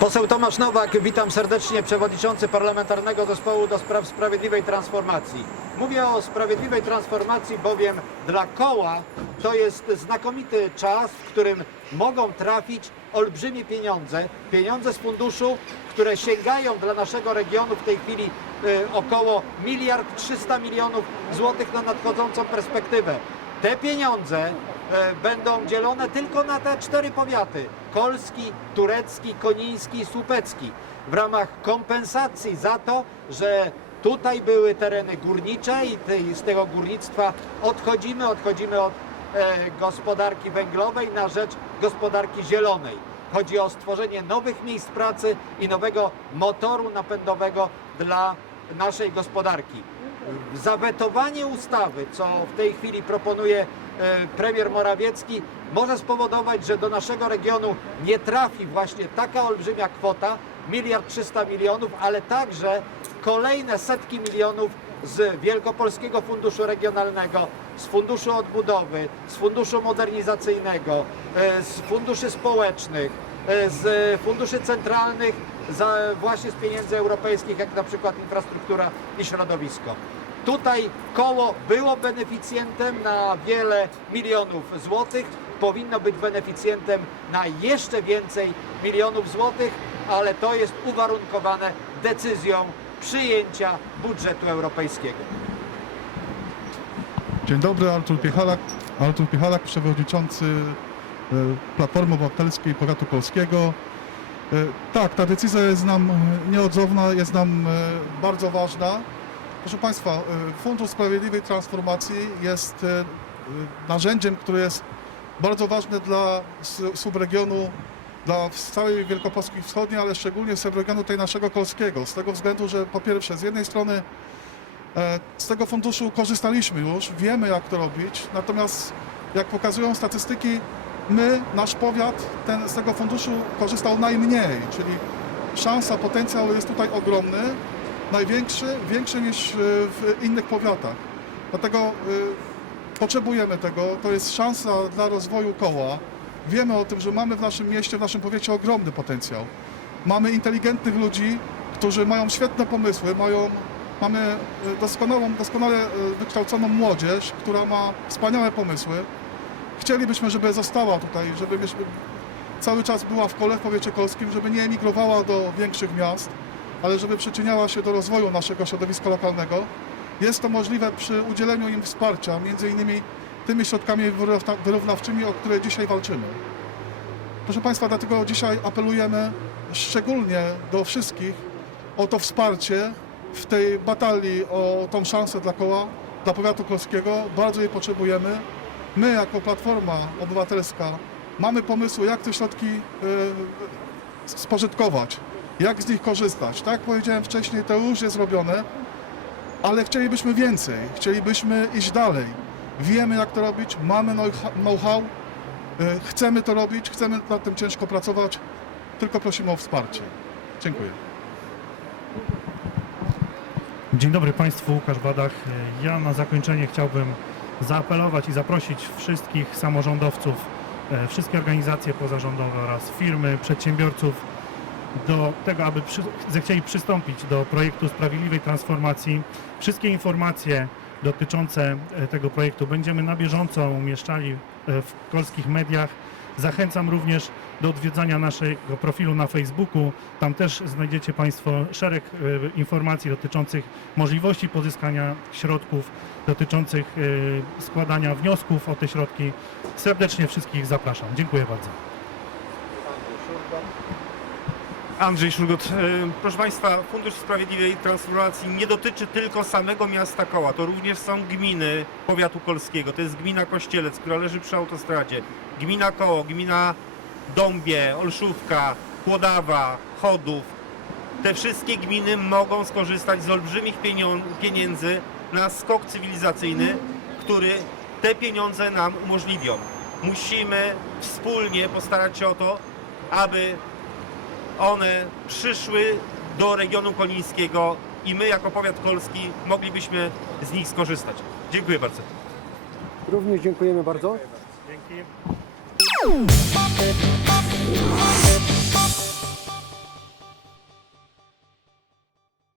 Poseł Tomasz Nowak, witam serdecznie, przewodniczący Parlamentarnego Zespołu do Spraw Sprawiedliwej Transformacji. Mówię o sprawiedliwej transformacji, bowiem dla koła to jest znakomity czas, w którym mogą trafić olbrzymie pieniądze, pieniądze z funduszu, które sięgają dla naszego regionu w tej chwili około miliard 300 milionów złotych na nadchodzącą perspektywę. Te pieniądze e, będą dzielone tylko na te cztery powiaty: kolski, turecki, koniński i słupecki. W ramach kompensacji za to, że tutaj były tereny górnicze i z tego górnictwa odchodzimy, odchodzimy od e, gospodarki węglowej na rzecz gospodarki zielonej. Chodzi o stworzenie nowych miejsc pracy i nowego motoru napędowego dla naszej gospodarki. Zawetowanie ustawy, co w tej chwili proponuje e, premier Morawiecki, może spowodować, że do naszego regionu nie trafi właśnie taka olbrzymia kwota, miliard 300 milionów, ale także kolejne setki milionów z Wielkopolskiego Funduszu Regionalnego, z Funduszu Odbudowy, z Funduszu Modernizacyjnego, e, z funduszy społecznych, e, z funduszy centralnych, za, właśnie z pieniędzy europejskich, jak na przykład infrastruktura i środowisko. Tutaj koło było beneficjentem na wiele milionów złotych, powinno być beneficjentem na jeszcze więcej milionów złotych, ale to jest uwarunkowane decyzją przyjęcia budżetu europejskiego. Dzień dobry, Artur Piechalak. Artur Piechalak, przewodniczący e, Platformy Obywatelskiej Powiatu Polskiego. E, Tak, ta decyzja jest nam e, nieodzowna, jest nam e, bardzo ważna. Proszę Państwa, Fundusz Sprawiedliwej Transformacji jest narzędziem, które jest bardzo ważne dla subregionu, dla całej Wielkopolski Wschodniej, ale szczególnie subregionu tej naszego polskiego. Z tego względu, że po pierwsze, z jednej strony Z tego funduszu korzystaliśmy już, wiemy jak to robić, natomiast jak pokazują statystyki, my, nasz powiat, ten, z tego funduszu korzystał najmniej, czyli szansa, potencjał jest tutaj ogromny, największy, większy niż e, w innych powiatach. Dlatego e, potrzebujemy tego, to jest szansa dla rozwoju koła. Wiemy o tym, że mamy w naszym mieście, w naszym powiecie ogromny potencjał. Mamy inteligentnych ludzi, którzy mają świetne pomysły, mają, mamy e, doskonałą, doskonale wykształconą młodzież, która ma wspaniałe pomysły. Chcielibyśmy, żeby została tutaj, żeby myśmy cały czas była w kole w powiecie kolskim, żeby nie emigrowała do większych miast, ale żeby przyczyniała się do rozwoju naszego środowiska lokalnego. Jest to możliwe przy udzieleniu im wsparcia, między innymi tymi środkami wyrówna- wyrównawczymi, o które dzisiaj walczymy. Proszę Państwa, dlatego dzisiaj apelujemy szczególnie do wszystkich o to wsparcie w tej batalii o tą szansę dla koła, dla powiatu polskiego. Bardzo jej potrzebujemy. My jako Platforma Obywatelska mamy pomysły, jak te środki y, spożytkować, jak z nich korzystać. Tak jak powiedziałem wcześniej, to już jest robione, ale chcielibyśmy więcej, chcielibyśmy iść dalej. Wiemy jak to robić, mamy know- know-how, y, chcemy to robić, chcemy nad tym ciężko pracować, tylko prosimy o wsparcie. Dziękuję. Dzień dobry Państwu, Łukasz Badach. Ja na zakończenie chciałbym zaapelować i zaprosić wszystkich samorządowców, e, wszystkie organizacje pozarządowe oraz firmy, przedsiębiorców do tego, aby przy, zechcieli przystąpić do projektu Sprawiedliwej Transformacji. Wszystkie informacje dotyczące e, tego projektu będziemy na bieżąco umieszczali e, w polskich mediach. Zachęcam również do odwiedzania naszego profilu na Facebooku. Tam też znajdziecie Państwo szereg e, informacji dotyczących możliwości pozyskania środków, dotyczących e, składania wniosków o te środki. Serdecznie wszystkich zapraszam. Dziękuję bardzo. Andrzej Szulgot. E, Proszę Państwa, Fundusz Sprawiedliwej Transformacji nie dotyczy tylko samego miasta Koła. To również są gminy powiatu kolskiego. To jest gmina Kościelec, która leży przy autostradzie. Gmina Koło, gmina Dąbie, Olszówka, Kłodawa, Chodów. Te wszystkie gminy mogą skorzystać z olbrzymich pieniędzy na skok cywilizacyjny, który te pieniądze nam umożliwią. Musimy wspólnie postarać się o to, aby one przyszły do regionu konińskiego i my jako powiat kolski moglibyśmy z nich skorzystać. Dziękuję bardzo. Również dziękujemy bardzo. Dzięki.